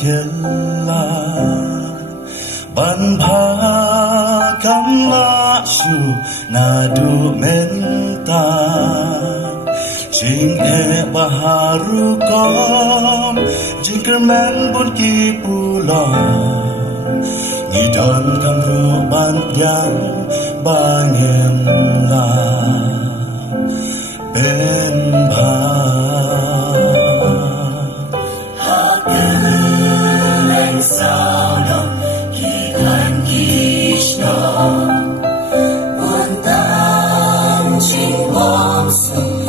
kela ban pha kam la su na du menta Sing baharu kom jingkerman bun ki pulo ngidon kam ruban yang bangen la ben ba hakeleng sauno ki kan kishno untang jing wong su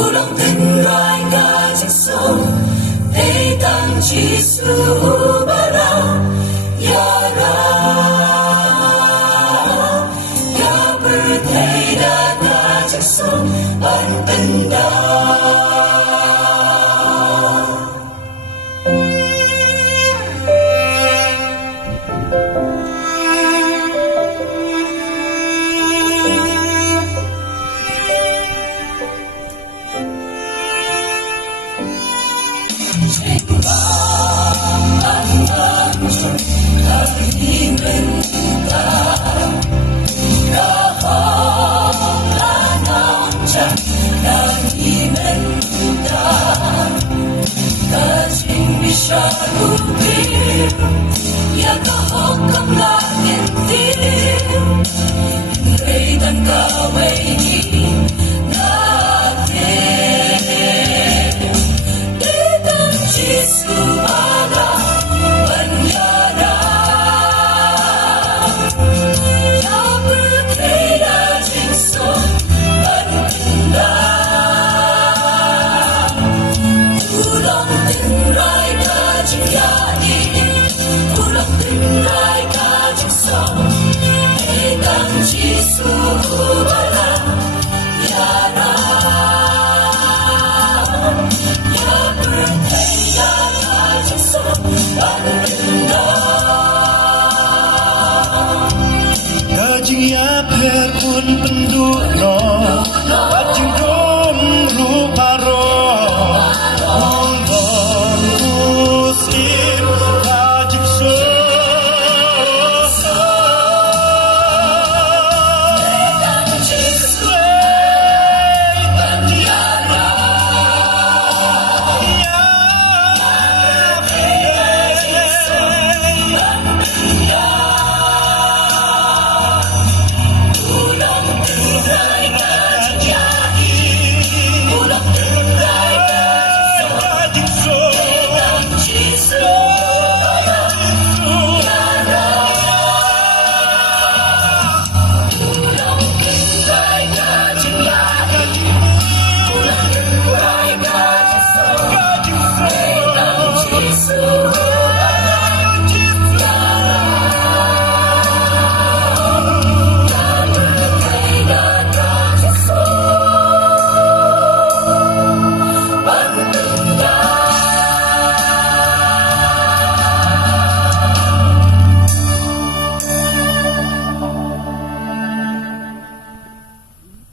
Ulang tin rai ga jing so They dang Jisu bara ya ra Ya berthei da ga jing so ban benda Ya kahok kam la tin tin Hãy subscribe cho kênh Ghiền Mì Gõ để không bỏ lỡ